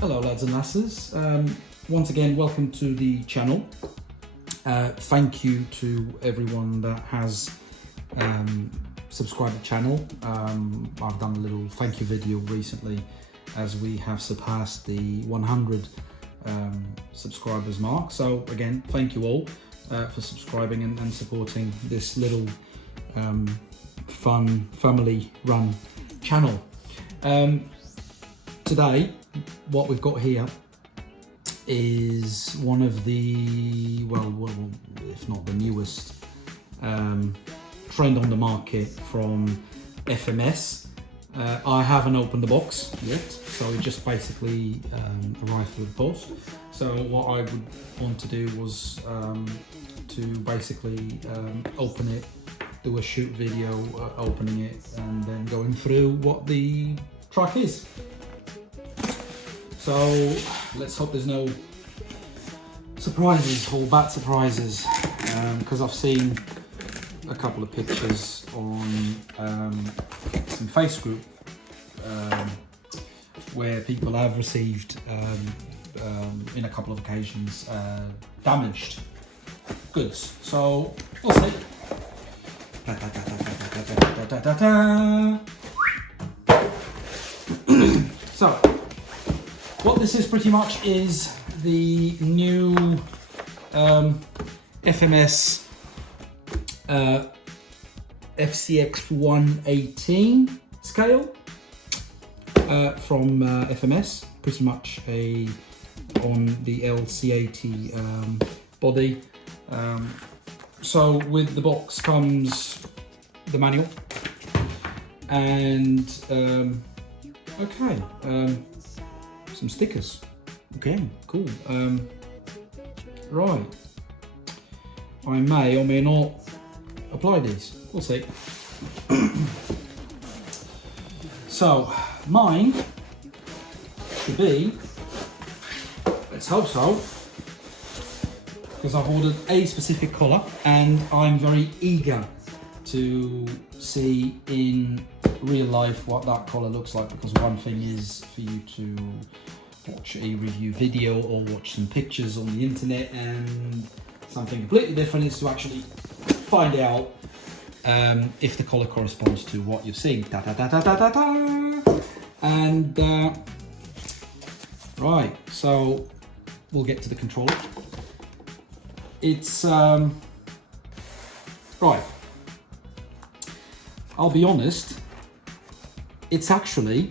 Hello lads and lasses, once again welcome to the channel. Thank you to everyone that has subscribed to the channel. I've done a little thank you video recently as we have surpassed the 100 subscribers mark. So again, thank you all for subscribing and supporting this little fun family run channel. Today what we've got here is one of the, well, if not the newest trend on the market from FMS. I haven't opened the box yet, so it just basically arrived through the post. So what I would want to do was to basically open it, do a shoot video opening it, and then going through what the truck is. So let's hope there's no surprises or bad surprises, because I've seen a couple of pictures on some Facebook where people have received in a couple of occasions damaged goods. So we'll see. So what this is pretty much is the new FMS FCX18 scale from FMS, pretty much on the LC80 body. So with the box comes the manual and some stickers. Okay, cool. Right, I may or may not apply these, we'll see. So mine should be, let's hope so, because I've ordered a specific colour and I'm very eager to see in real life what that colour looks like, because one thing is for you to watch a review video or watch some pictures on the internet, and something completely different is to actually find out if the colour corresponds to what you've seen. And right, so we'll get to the controller. It's right, I'll be honest, it's actually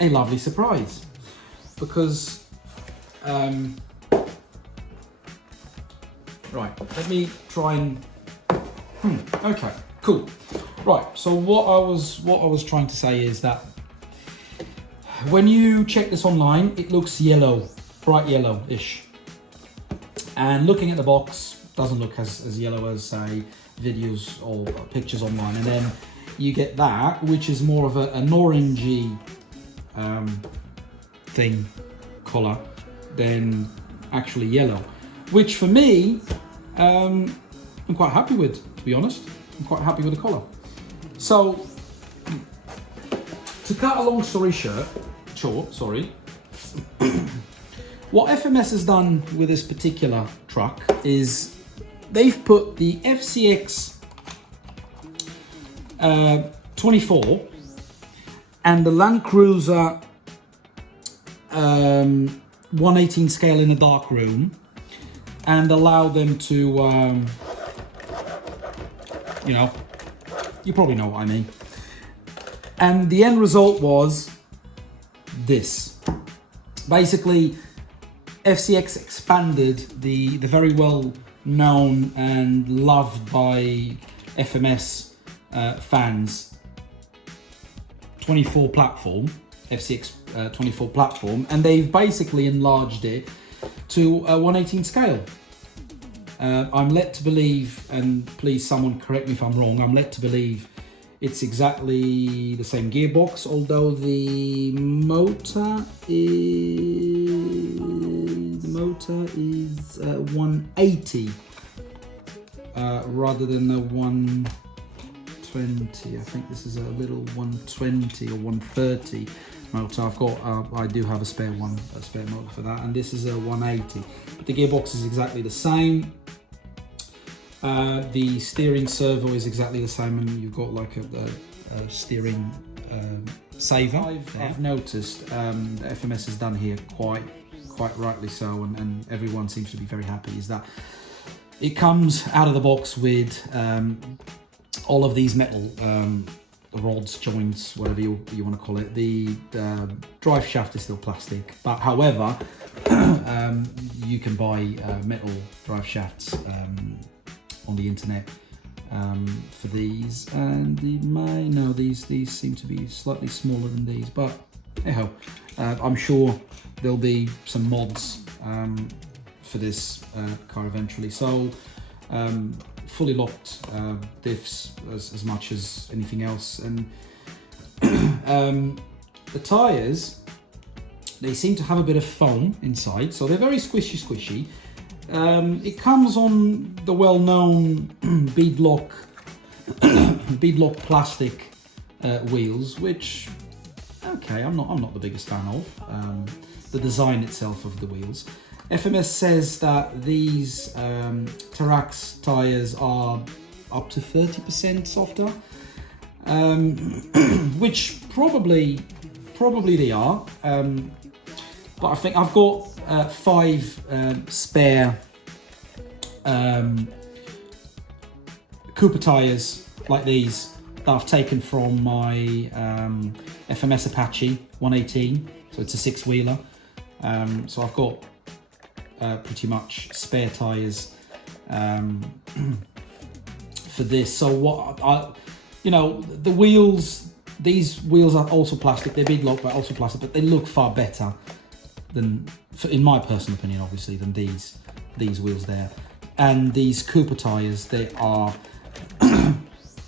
a lovely surprise, because right, let me try and okay, cool. Right, so what I was trying to say is that when you check this online, it looks yellow, bright yellow-ish, and looking at the box doesn't look as yellow as, say, videos or pictures online. And then you get that, which is more of an orangey thing, colour, than actually yellow, which for me I'm quite happy with, to be honest. I'm quite happy with the colour. So to cut a long story short, what FMS has done with this particular truck is they've put the FCX24 and the Land Cruiser 118 scale in a dark room, and allow them to, you know, you probably know what I mean. And the end result was this. Basically, FCX expanded the very well known and loved by FMS fans 24 platform, FCX 24 platform, and they've basically enlarged it to a 118 scale. I'm led to believe, and please someone correct me if I'm wrong, I'm led to believe it's exactly the same gearbox, although the motor is 180 rather than the 120 120. I think this is a little 120 or 130 motor. I've got, I do have a spare motor for that, and this is a 180. But the gearbox is exactly the same. The steering servo is exactly the same, and you've got like a steering saver. I've noticed the FMS has done here quite rightly so, and everyone seems to be very happy, is that it comes out of the box with all of these metal rods, joints, whatever you want to call it. The drive shaft is still plastic, but however, you can buy metal drive shafts on the internet for these, and these seem to be slightly smaller than these, but hey ho, I'm sure there'll be some mods for this car eventually. So fully locked diffs as much as anything else, and the tires, they seem to have a bit of foam inside, so they're very squishy. It comes on the well-known beadlock plastic wheels, which, okay, I'm not the biggest fan of the design itself of the wheels. FMS says that these Tarax tires are up to 30% softer, which probably they are. But I think I've got 5 spare Cooper tires like these that I've taken from my FMS Apache 118, so it's a 6-wheeler. So I've got pretty much spare tires for this. So the wheels, these wheels are also plastic. They're beadlock, but also plastic, but they look far better than, in my personal opinion, obviously, than these wheels there. And these Cooper tires, they are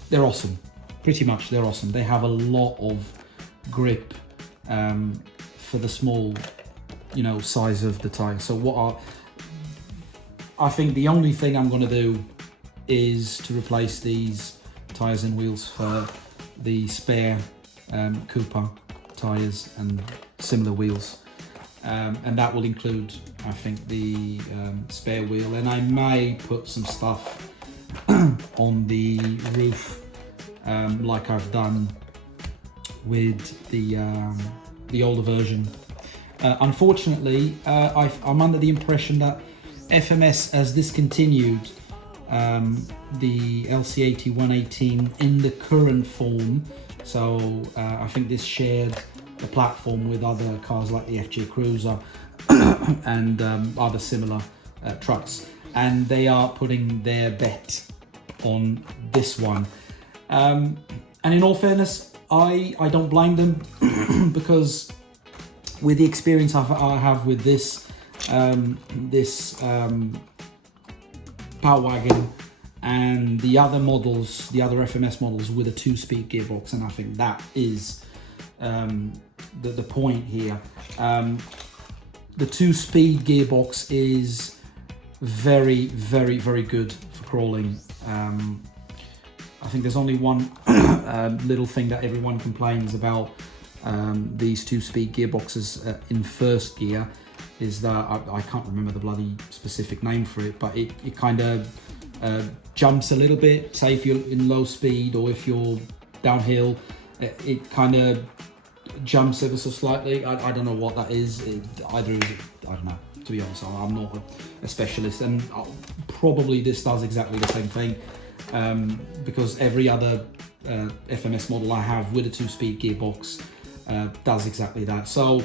they're awesome. Pretty much, they're awesome. They have a lot of grip for the small, size of the tire. So I think the only thing I'm going to do is to replace these tires and wheels for the spare Cooper tires and similar wheels. And that will include, I think, the spare wheel, and I may put some stuff on the roof, like I've done with the older version. Unfortunately, I'm under the impression that FMS has discontinued the LC80 118 in the current form. So I think this shared the platform with other cars like the FJ Cruiser and other similar trucks, and they are putting their bet on this one. And in all fairness, I don't blame them because with the experience I have with this Power Wagon and the other models, the other FMS models with a 2-speed gearbox, and I think that is the point here. The 2-speed gearbox is very, very, very good for crawling. I think there's only one little thing that everyone complains about these 2-speed gearboxes in first gear, is that I can't remember the bloody specific name for it, but it kind of jumps a little bit. Say if you're in low speed or if you're downhill, it kind of jumps ever so slightly. I don't know what that is. I don't know, to be honest. I'm not a specialist, and probably this does exactly the same thing, because every other FMS model I have with a 2-speed gearbox does exactly that. So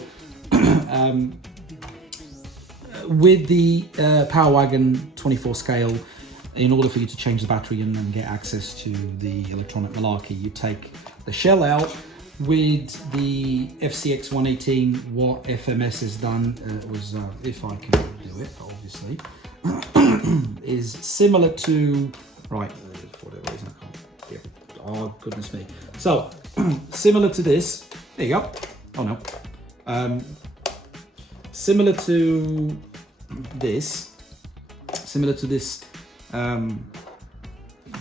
with the Power Wagon 24 scale, in order for you to change the battery and get access to the electronic malarkey, you take the shell out. With the FCX18, what FMS has done was, if I can do it, obviously, is similar to, right, for whatever reason I can't, yeah, oh goodness me. So, similar to this, there you go, oh no, similar to this,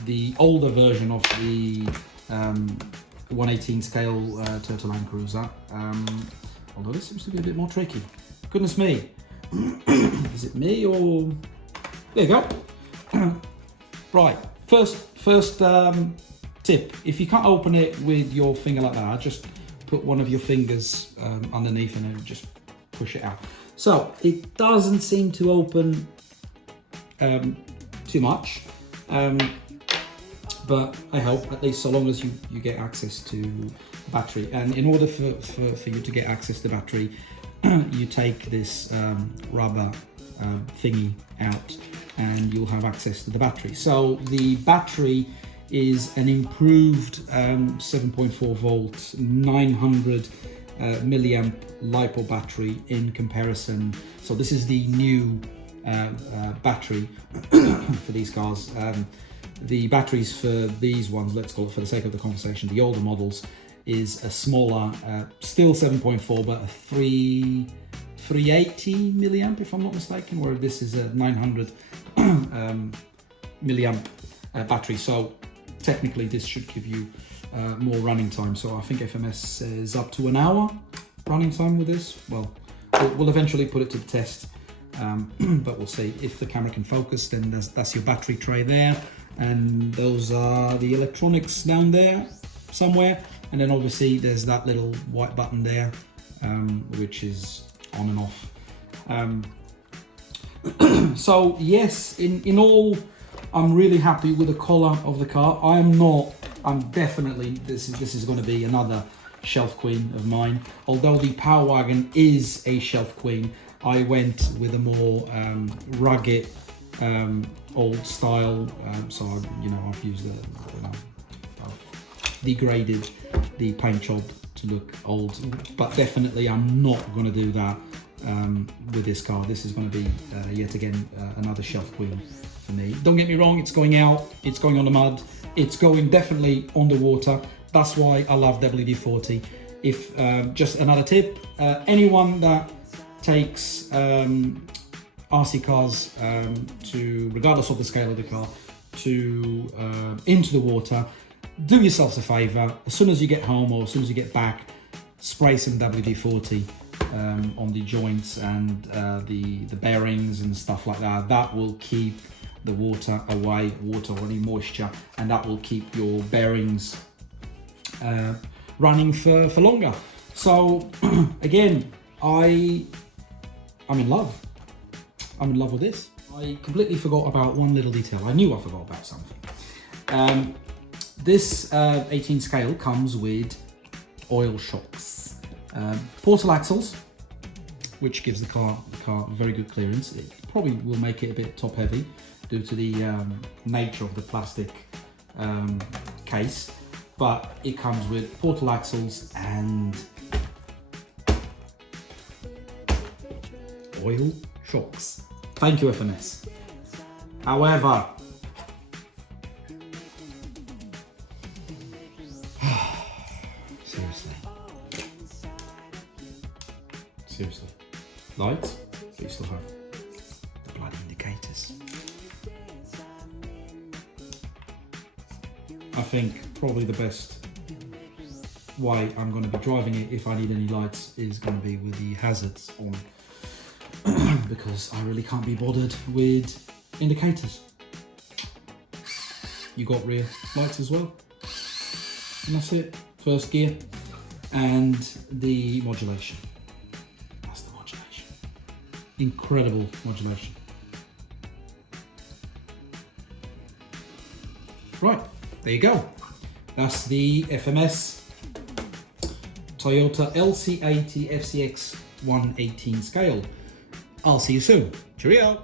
the older version of the 118 scale Turtle Land Cruiser. Although this seems to be a bit more tricky. Goodness me. Is it me or... There you go. Right, first tip. If you can't open it with your finger like that, just put one of your fingers underneath and then just push it out. So it doesn't seem to open too much, but I hope at least so long as you get access to the battery. And in order for you to get access to the battery, you take this rubber thingy out and you'll have access to the battery. So the battery is an improved 7.4 volt 900 milliamp LiPo battery in comparison. So this is the new battery for these cars. The batteries for these ones, let's call it for the sake of the conversation, the older models, is a smaller, still 7.4, but a 380 milliamp, if I'm not mistaken, where this is a 900 milliamp battery. So technically this should give you more running time. So I think FMS says up to an hour running time with this. Well, we'll eventually put it to the test, but we'll see. If the camera can focus, then that's your battery tray there, and those are the electronics down there somewhere, and then obviously there's that little white button there, which is on and off. So yes, in all, I'm really happy with the colour of the car. I'm definitely, this is going to be another shelf queen of mine. Although the Power Wagon is a shelf queen, I went with a more rugged, old style. So I've used I've degraded the paint job to look old, but definitely I'm not going to do that with this car. This is going to be yet again another shelf queen for me. Don't get me wrong, it's going out, it's going on the mud, it's going definitely on the water. That's why I love WD-40. If just another tip, anyone that takes RC cars to, regardless of the scale of the car, to into the water, do yourselves a favor. As soon as you get home or as soon as you get back, spray some WD-40 on the joints and the bearings and stuff like that. That will keep the water away, water or any moisture, and that will keep your bearings running for longer. So again, I'm in love. I'm in love with this. I completely forgot about one little detail. I knew I forgot about something. This 18 scale comes with oil shocks, portal axles, which gives the car very good clearance. It probably will make it a bit top heavy due to the nature of the plastic case, but it comes with portal axles and oil shocks. Thank you, FMS. However, seriously, lights, but you still have the bloody indicators. I think probably the best way I'm going to be driving it, if I need any lights, is going to be with the hazards on, because I really can't be bothered with indicators. You got rear lights as well, and that's it. First gear and the modulation. That's the modulation. Incredible modulation. Right, there you go. That's the FMS Toyota LC80 FCX18 scale. I'll see you soon. Cheerio.